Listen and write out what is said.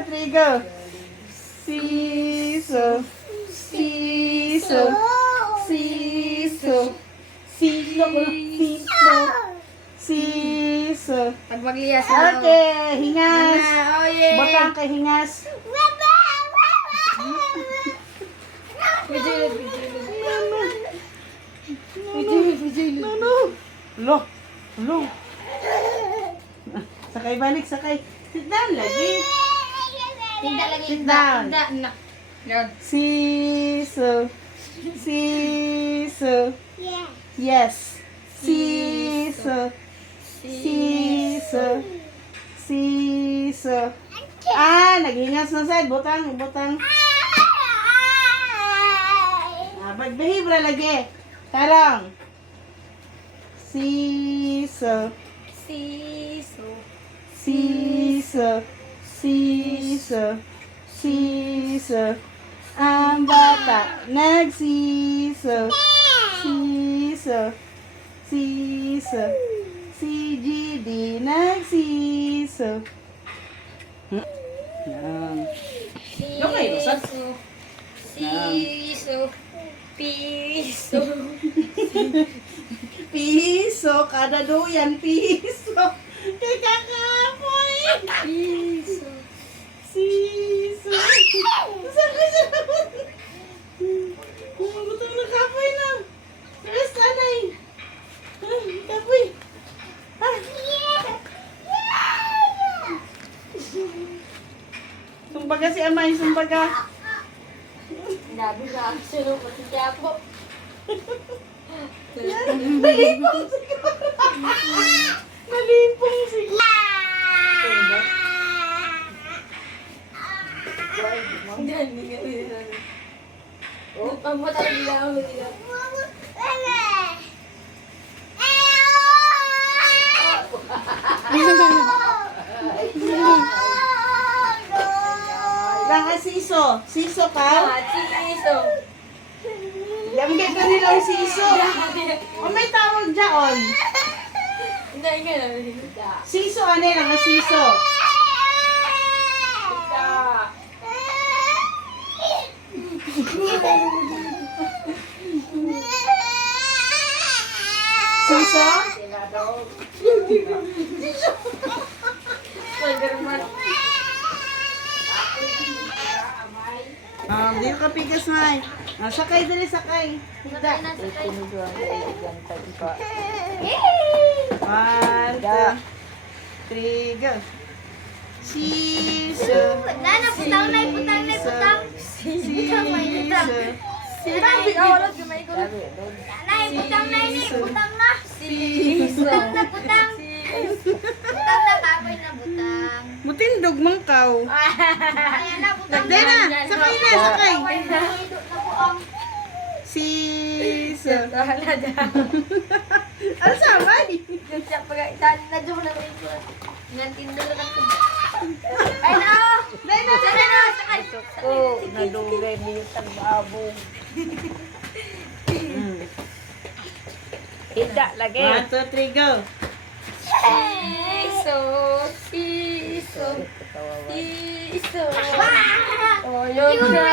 two, three, go. Siso. Siso. Siso. Siso. Siso. Siso. Pag magliyas na. Okay, hingas. Oh, yeah. Botang kay hingas. Ano? Lo. Lo. Sakay balik, sakay. Sit down lagi. Tinda lagi. Sit down. Tinda. Yan. Siso. Siso. Yes. Siso. Siso. Siso. Ah, naghingas na side. Butang, butang. Ah, pagbehave ra lagi. Tarong. Siso. Siso. Siso. Siso. Siso. Ang bata nagsiso. Siso. Siso. Si GD nagsiso. Yan. Okay, basta. Siso. Piso. Piso, kada duyan, piso. Kay kakapoy. Piso. Siso. Saan ko siya? Gutom na kapoy na. Rest anay. Kapoy. Sumbaga si Amay, sumbaga. Nabi ka ang sunod pati siya po. Nalipong siguro. Nalipong siguro. Hindi nga nila. Oh, pagmata nila ako nila. Lang siso. Siso ka? Siso. Lamgay ka nilang siso. O may tawag dyan. Hindi nga nila. Siso, ano lang siso? Siso? Di ka pigas na sakay dali, sakay. Higda. 1, 2, 3, go. Siso. Nana, putang na, putang na, putang. Sinabi ka, wala gumay ko. Nanay, putang na ini, putang na. Putang na, putang. Putang na, kapoy na, putang. Mutindog mang kaw. Ayan na, putang Lagday na. Sakay na, sakay. Kapoy na, hidot na po ang. Siso. Wala dyan. Ano sabay? Yung siya pag na dyan na rin ko. Nantindo na ako. Ay na! Dahil na. Sakay na! Sakay! Oh, nadugay niyo tagbabong. Hida lagi. 1, 2, 3, go. Siso! Siso! Siso! Oh, yun na!